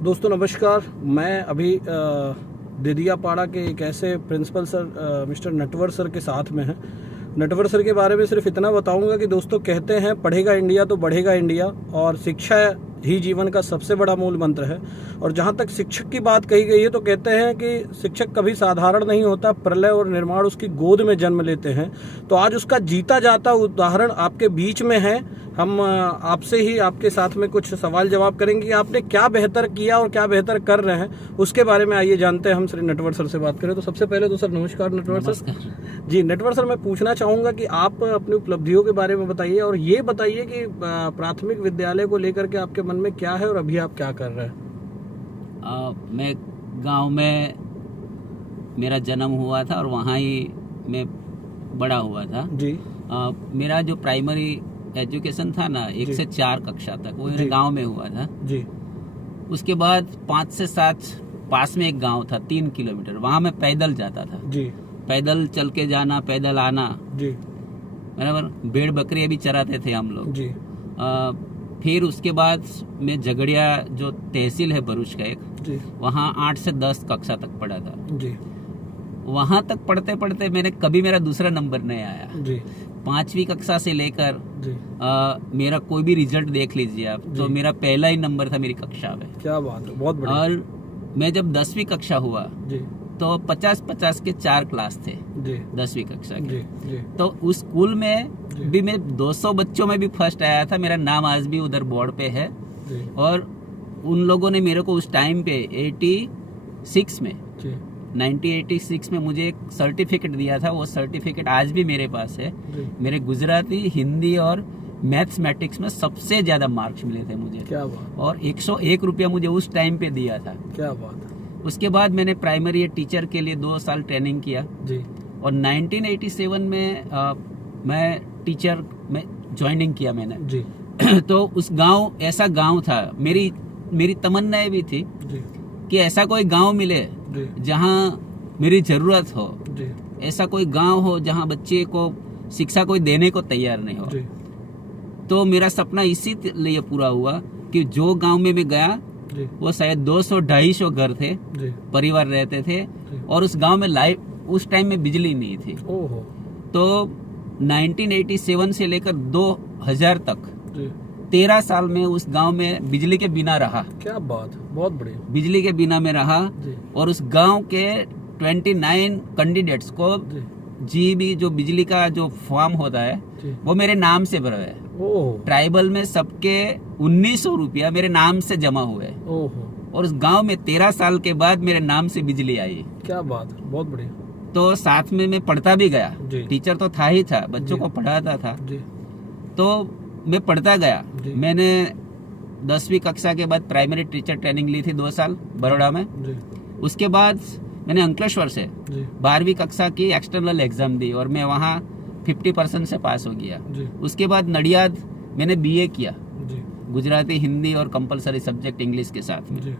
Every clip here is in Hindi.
दोस्तों नमस्कार। मैं अभी दिदियापाड़ा के एक ऐसे principal sir mister Natwar sir के साथ में हैं। नटवर सर के बारे में सिर्फ इतना बताऊंगा कि दोस्तों कहते हैं पढ़ेगा इंडिया तो बढ़ेगा इंडिया, और शिक्षा ही जीवन का सबसे बड़ा मूल मंत्र है। और जहाँ तक शिक्षक की बात कही गई है तो कहते हैं कि शिक्षक कभी साधारण नहीं होता, प्रलय और निर्माण उसकी गोद में जन्म लेते हैं। तो आज उसका जीता जाता उदाहरण आपके बीच में है। हम आपसे ही आपके साथ में कुछ सवाल जवाब करेंगे कि आपने क्या बेहतर किया और क्या बेहतर कर रहे हैं, उसके बारे में आइए जानते हैं हम श्री नटवर सर से बात करें। तो सबसे पहले तो सर नमस्कार नटवर सर। जी नटवर सर, मैं पूछना चाहूँगा कि आप अपनी उपलब्धियों के बारे में बताइए और ये बताइए कि प्राथमिक विद्यालय को लेकर के आपके मन में क्या है और अभी आप क्या कर रहे हैं। मैं गांव में मेरा जन्म हुआ था और वहाँ ही मैं बड़ा हुआ था जी। मेरा जो प्राइमरी एजुकेशन था ना 1 से 4 कक्षा तक वो मेरे गांव में हुआ था जी। उसके बाद 5 से 7 पास में एक गांव था 3 किलोमीटर, वहाँ मैं पैदल जाता था जी। पैदल चल के जाना, पैदल आना जी। बराबर भेड़ बकरी भी चराते थे हम लोग जी। फिर उसके बाद मैं झगड़िया जो तहसील है भरूच का एक, वहाँ 8 से 10 कक्षा तक पढ़ा था जी। वहाँ तक पढ़ते पढ़ते मैंने कभी मेरा दूसरा नंबर नहीं आया जी। 5वीं कक्षा से लेकर मेरा कोई भी रिजल्ट देख लीजिए आप, तो मेरा पहला ही नंबर था मेरी कक्षा में। क्या बात है, बहुत बढ़िया। और मैं जब 10वीं कक्षा हुआ जी, तो 50-50 के 4 क्लास थे जी। 10वीं कक्षा के जी। तो उस स्कूल में भी मैं 200 बच्चों में भी फर्स्ट आया था। मेरा नाम आज भी उधर बोर्ड पे है जी। और उन लोगों ने मेरे को उस टाइम पे 1986 में मुझे एक सर्टिफिकेट दिया था। वो सर्टिफिकेट आज भी मेरे पास है। मेरे गुजराती, हिंदी और मैथमेटिक्स में सबसे ज्यादा मार्क्स मिले थे मुझे। क्या बात। और 101 रुपया मुझे उस टाइम पे दिया था। क्या बात। उसके बाद मैंने प्राइमरी टीचर के लिए 2 साल ट्रेनिंग किया जी। और 1987 में मैं टीचर में ज्वाइनिंग किया मैंने जी। तो उस गांव, ऐसा गांव था, मेरी तमन्नाएं भी थी जी। कि ऐसा कोई गांव मिले जहां मेरी जरूरत हो, ऐसा कोई गांव हो जहां बच्चे को शिक्षा कोई देने को तैयार नहीं हो। तो मेरा सपना इसी लिए पूरा हुआ कि जो गांव में मैं गया वो शायद 200-250 घर थे, परिवार रहते थे, और उस गांव में लाइट उस टाइम में बिजली नहीं थी। तो 1987 से लेकर 2000 तक 13 साल में उस गांव में बिजली के बिना रहा। क्या बात, बहुत बढ़िया। बिजली के बिना में रहा और उस गांव के 29 कैंडिडेट्स को जीबी जो बिजली का जो फॉर्म होता है वो मेरे नाम से भरा है। ट्राइबल में सबके 1900 रुपया मेरे नाम से जमा हुए और उस गांव में 13 साल के बाद मेरे नाम से बिजली आई। क्या बात, बहुत बढ़िया। तो साथ में मैं पढ़ता भी गया, टीचर तो था ही था, बच्चों को पढ़ाता था। तो मैं पढ़ता गया। मैंने 10वीं कक्षा के बाद प्राइमरी टीचर ट्रेनिंग ली थी 2 साल बड़ौदा में। उसके बाद मैंने अंकलेश्वर से 12वीं कक्षा की एक्सटर्नल एग्जाम दी और मैं वहाँ 50% से पास हो गया। उसके बाद नडियाद मैंने बीए किया गुजराती, हिंदी और कंपलसरी सब्जेक्ट इंग्लिश के साथ में।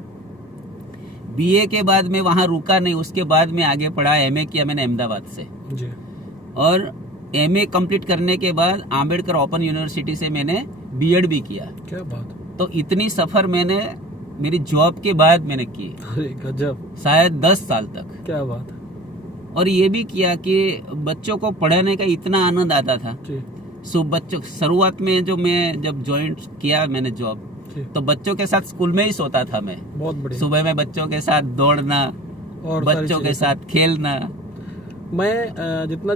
बीए के बाद मैं वहाँ रुका नहीं, उसके बाद मैं आगे पढ़ा, एमए किया मैंने अहमदाबाद से। और एमए कंप्लीट करने के बाद आम्बेडकर ओपन यूनिवर्सिटी से मैंने बीएड भी किया। क्या बात। तो इतनी सफर मैंने मेरी जॉब के बाद मैंने की। गजब। शायद 10 साल तक। क्या बात। और ये भी किया कि बच्चों को पढ़ाने का इतना आनंद आता था। बच्चों शुरुआत में जब ज्वाइन किया मैंने जॉब, तो बच्चों के साथ स्कूल में ही सोता था मैं। बहुत बढ़िया। सुबह में बच्चों के साथ दौड़ना और बच्चों के साथ खेलना। मैं जितना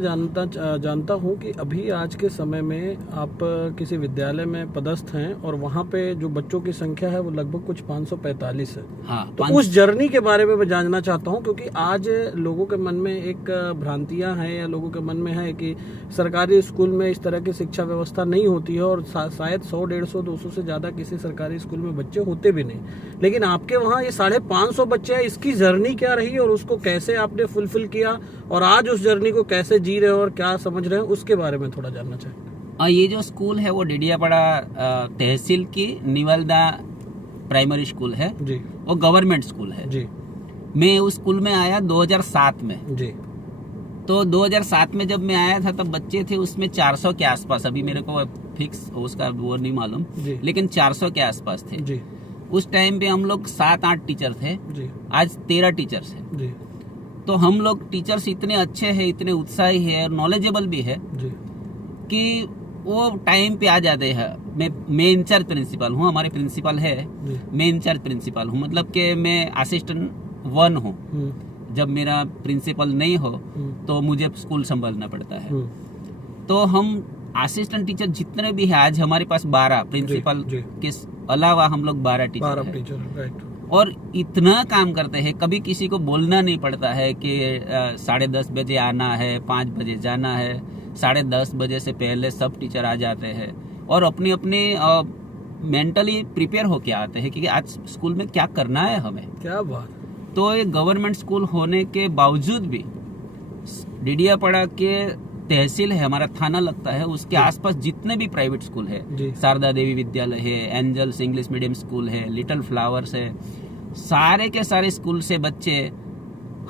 जानता हूँ कि अभी आज के समय में आप किसी विद्यालय में पदस्थ हैं और वहाँ पे जो बच्चों की संख्या है वो लगभग कुछ 545 है। हाँ, तो उस जर्नी के बारे में मैं जानना चाहता हूँ, क्योंकि आज लोगों के मन में एक भ्रांतियाँ हैं या लोगों के मन में है कि सरकारी स्कूल में इस तरह की शिक्षा व्यवस्था नहीं होती है और शायद 100, 150, 200 से ज़्यादा किसी सरकारी स्कूल में बच्चे होते भी नहीं। लेकिन आपके वहाँ ये 550 बच्चे हैं। इसकी जर्नी क्या रही और उसको कैसे आपने फुलफिल किया और आज उस जर्नी को कैसे जी रहे हो और क्या समझ रहे हो, उसके बारे में थोड़ा जानना चाहेंगे। ये जो स्कूल है वो दिदियापाड़ा तहसील की निवालदा प्राइमरी स्कूल है जी। वो गवर्नमेंट स्कूल है जी। मैं उस स्कूल में आया 2007 में जी। तो 2007 में जब मैं आया था तब बच्चे थे उसमें 400 के आसपास। अभी मेरे को फिक्स उसका वो नहीं मालूम, लेकिन 400 के आसपास थे जी। उस टाइम पे हम लोग 7-8 टीचर थे जी। आज 13 टीचर्स हैं जी। तो हम लोग टीचर्स इतने अच्छे हैं, इतने उत्साही है और नॉलेजेबल भी है जी। कि वो टाइम पे आ जाते हैं। मैं इंचार्ज प्रिंसिपल हूँ, हमारे प्रिंसिपल है, मैं इंचार्ज प्रिंसिपल हूँ, मतलब कि मैं असिस्टेंट 1 हूँ। जब मेरा प्रिंसिपल नहीं हो तो मुझे स्कूल संभालना पड़ता है। तो हम असिस्टेंट टीचर जितने भी है, आज हमारे पास 12 प्रिंसिपल के अलावा हम लोग 12 टीचर हैं और इतना काम करते हैं। कभी किसी को बोलना नहीं पड़ता है कि 10:30 बजे आना है, 5 बजे जाना है। 10:30 बजे से पहले सब टीचर आ जाते हैं और अपनी अपनी मेंटली प्रिपेयर होके आते हैं कि आज स्कूल में क्या करना है हमें। क्या बात। तो ये गवर्नमेंट स्कूल होने के बावजूद भी डेडियापाड़ा के तहसील है, हमारा थाना लगता है, उसके आसपास जितने भी प्राइवेट स्कूल है, शारदा देवी विद्यालय है, एंजल्स इंग्लिश मीडियम स्कूल है, लिटिल फ्लावर्स है, सारे के सारे स्कूल से बच्चे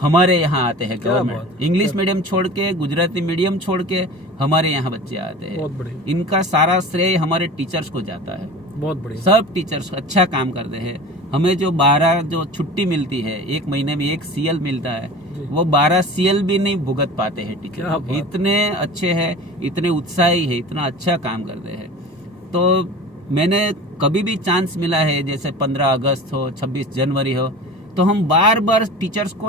हमारे यहाँ आते हैं। गवर्नमेंट इंग्लिश मीडियम छोड़ के, गुजराती मीडियम छोड़ के हमारे यहाँ बच्चे आते हैं। बहुत बढ़िया। इनका सारा श्रेय हमारे टीचर्स को जाता है। बहुत बढ़िया। सब टीचर्स अच्छा काम करते हैं। हमें जो 12 जो छुट्टी मिलती है, 1 महीने में 1 CL मिलता है, वो 12 CL भी नहीं भुगत पाते हैं टीचर। इतने अच्छे हैं, इतने उत्साही है, इतना अच्छा काम करते हैं। तो मैंने कभी भी चांस मिला है, जैसे 15 अगस्त हो, 26 जनवरी हो, तो हम बार बार टीचर्स को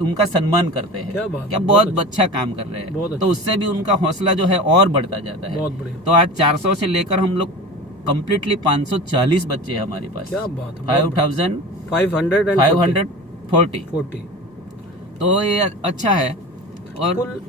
उनका सम्मान करते हैं। क्या बहुत अच्छा काम कर रहे हैं। तो उससे भी उनका हौसला जो है और बढ़ता जाता है। बहुत बढ़िया। तो आज 400 से लेकर हम लोग कम्प्लीटली 540 बच्चे हैं हमारे पास। क्या बात है। 5540। तो ये अच्छा है। और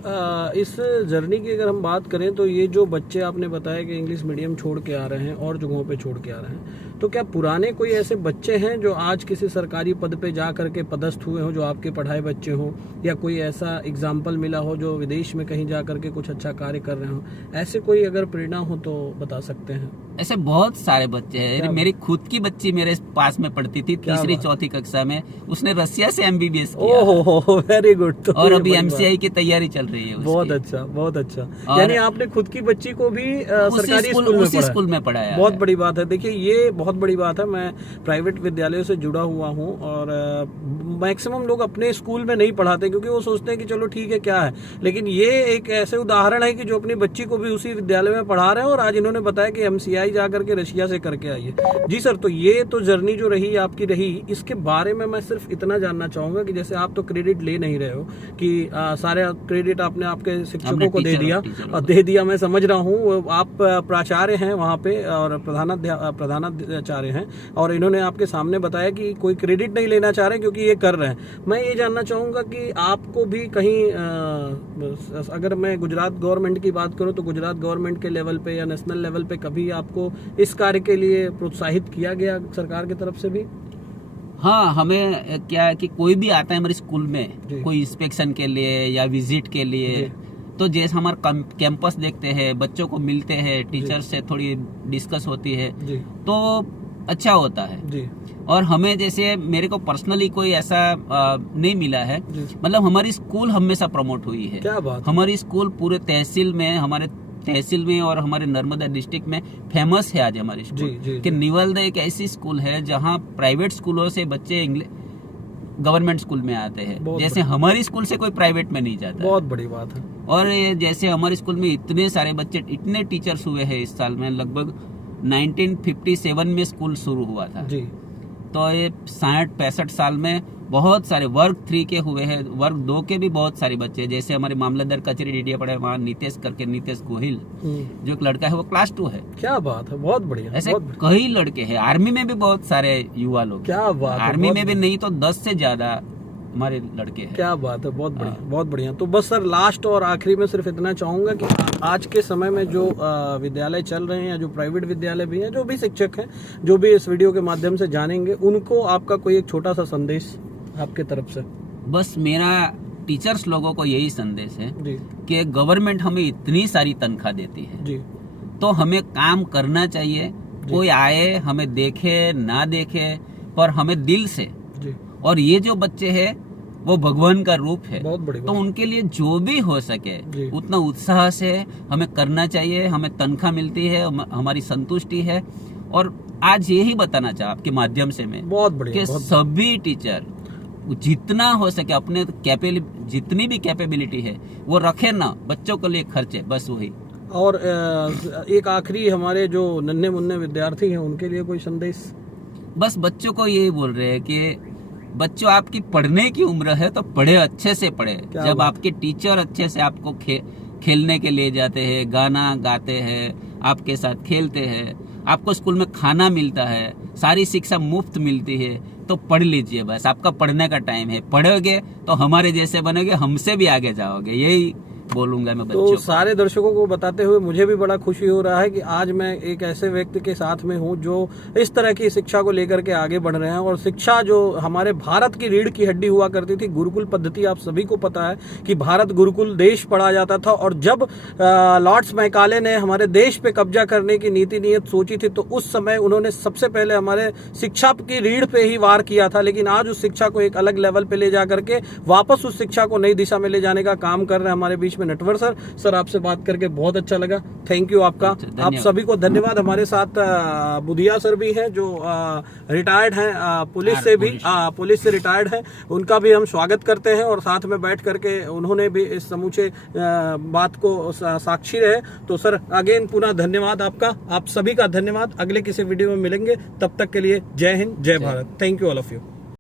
इस जर्नी की अगर हम बात करें तो ये जो बच्चे आपने बताया कि इंग्लिश मीडियम छोड़ के आ रहे हैं और जगहों पे छोड़ के आ रहे हैं, तो क्या पुराने कोई ऐसे बच्चे हैं जो आज किसी सरकारी पद पे जा करके पदस्थ हुए हो, जो आपके पढ़ाए बच्चे हो, या कोई ऐसा एग्जाम्पल मिला हो जो विदेश में कहीं जा करके कुछ अच्छा कार्य कर रहे हो? ऐसे कोई अगर प्रेरणा हो तो बता सकते हैं। ऐसे बहुत सारे बच्चे हैं। मेरी खुद की बच्ची मेरे पास में पढ़ती थी 3री-4थी कक्षा में, उसने रसिया से MBBS किया। Oh very good. तो और अभी MCI की तैयारी चल रही है। बहुत अच्छा, बहुत अच्छा। यानी आपने खुद की बच्ची को भी सरकारी स्कूल में पढ़ाया। बहुत बड़ी बात है। देखिए ये बहुत बड़ी बात है। मैं प्राइवेट विद्यालयों से जुड़ा हुआ हूँ और मैक्सिमम लोग अपने स्कूल में नहीं पढ़ाते क्योंकि वो सोचते हैं कि चलो ठीक है क्या है, लेकिन ये एक ऐसे उदाहरण है कि जो अपनी बच्ची को भी उसी विद्यालय में पढ़ा रहे हैं और आज इन्होंने बताया कि MCI जा करके रशिया से करके आई है। जी सर, तो ये तो जर्नी जो रही आपकी रही, इसके बारे में मैं सिर्फ इतना जानना चाहूंगा कि जैसे आप तो क्रेडिट ले नहीं रहे हो कि सारे क्रेडिट आपने आपके शिक्षकों को दे दिया, मैं समझ रहा हूँ। आप प्राचार्य हैं वहाँ पे और प्रधानाचार्य हैं और इन्होंने आपके सामने बताया कि कोई क्रेडिट नहीं लेना चाह रहे क्योंकि ये कर रहे हैं। मैं ये जानना चाहूँगा कि आपको भी कहीं अगर मैं गुजरात गवर्नमेंट की बात करूँ तो गुजरात गवर्नमेंट के लेवल पे या नेशनल लेवल पे कभी आपको इस कार्य के लिए प्रोत्साहित किया गया सरकार की तरफ से भी? हाँ, हमें क्या है कि कोई भी आता है हमारे स्कूल में, कोई इंस्पेक्शन के लिए या विजिट के लिए, तो जैसे हमारा कैंपस देखते हैं, बच्चों को मिलते हैं, टीचर से थोड़ी डिस्कस होती है, तो अच्छा होता है। और हमें जैसे मेरे को पर्सनली कोई ऐसा नहीं मिला है, मतलब हमारी स्कूल हमेशा प्रमोट हुई है। क्या बात। हमारी स्कूल पूरे तहसील में, हमारे तहसील में और हमारे नर्मदा डिस्ट्रिक्ट में फेमस है आज हमारी स्कूल। कि निवलदा एक ऐसी स्कूल है जहाँ प्राइवेट स्कूलों से बच्चे गवर्नमेंट स्कूल में आते हैं, जैसे हमारी स्कूल से कोई प्राइवेट में नहीं जाता। बहुत बड़ी बात है। और जैसे हमारे स्कूल में इतने सारे बच्चे, इतने टीचर्स हुए हैं इस साल में, लगभग 1957 में स्कूल शुरू हुआ था जी। तो ये 60-65 साल में बहुत सारे वर्ग 3 के हुए हैं, वर्ग 2 के भी बहुत सारे बच्चे, जैसे हमारे मामलतदार कचेरी डेडियापाड़ा वहाँ नितेश गोहिल जो एक लड़का है वो क्लास 2 है। क्या बात है, बहुत बढ़िया। ऐसे कई लड़के हैं। आर्मी में भी बहुत सारे युवा लोग। क्या बात है। आर्मी में भी नहीं तो 10 से ज्यादा हमारे लड़के हैं। क्या बात है, बहुत बढ़िया, बहुत बढ़िया। तो बस सर लास्ट और आखिरी में सिर्फ इतना चाहूंगा कि आज के समय में जो विद्यालय चल रहे हैं या जो प्राइवेट विद्यालय भी हैं, जो भी शिक्षक हैं, जो भी इस वीडियो के माध्यम से जानेंगे, उनको आपका कोई एक छोटा सा संदेश आपके तरफ से? बस मेरा टीचर्स लोगों को यही संदेश है कि गवर्नमेंट हमें इतनी सारी तनख्वाह देती है जी, तो हमें काम करना चाहिए। कोई आए, हमें देखे ना देखे, पर हमें दिल से जी। और ये जो बच्चे हैं वो भगवान का रूप है, बहुत बड़ी तो उनके लिए जो भी हो सके उतना उत्साह से हमें करना चाहिए। हमें तनख्वाह मिलती है, हमारी संतुष्टि है, और आज यही बताना चाहा आपके माध्यम से मैं, बहुत बढ़िया, कि सभी टीचर जितना हो सके अपने जितनी भी कैपेबिलिटी है वो रखे ना, बच्चों को लिए खर्चे, बस वही। और एक आखिरी हमारे जो नन्हे मुन्ने विद्यार्थी हैं उनके लिए कोई संदेश? बस बच्चों को यही बोल रहे हैं कि बच्चों, आपकी पढ़ने की उम्र है तो पढ़े, अच्छे से पढ़े। जब आपके टीचर अच्छे से आपको खेलने के लिए जाते हैं, गाना गाते हैं, आपके साथ खेलते हैं, आपको स्कूल में खाना मिलता है, सारी शिक्षा मुफ्त मिलती है, तो पढ़ लीजिए। बस आपका पढ़ने का टाइम है, पढ़ोगे तो हमारे जैसे बनेगे, हमसे भी आगे जाओगे, यही बोलूंगा मैं बच्चों तो सारे दर्शकों को बताते हुए मुझे भी बड़ा खुशी हो रहा है कि आज मैं एक ऐसे व्यक्ति के साथ में हूं जो इस तरह की शिक्षा को लेकर के आगे बढ़ रहे हैं। और शिक्षा जो हमारे भारत की रीढ़ की हड्डी हुआ करती थी, गुरुकुल पद्धति, आप सभी को पता है कि भारत गुरुकुल देश पढ़ा जाता था। और जब लॉर्ड्स मैकाले ने हमारे देश पे कब्जा करने की नीति नियत सोची थी तो उस समय उन्होंने सबसे पहले हमारे शिक्षा की रीढ़ पे ही वार किया था। लेकिन आज उस शिक्षा को एक अलग लेवल पे ले जा करके वापस उस शिक्षा को नई दिशा में ले जाने का काम कर रहे हैं हमारे बीच में नटवर सर। आपसे बात करके बहुत अच्छा लगा, थैंक यू आपका। आप सभी को धन्यवाद। हमारे साथ बुधिया सर भी हैं जो रिटायर्ड हैं पुलिस से, भी पुलिस से रिटायर्ड हैं, उनका भी हम स्वागत करते हैं। और साथ में बैठ करके उन्होंने भी इस समूचे बात को साक्षी रहे। तो सर अगेन पुनः धन्यवाद आपका, आप सभी का धन्यवाद। अगले किसी वीडियो में मिलेंगे, तब तक के लिए जय हिंद, जय Bharat. Thank you all of you.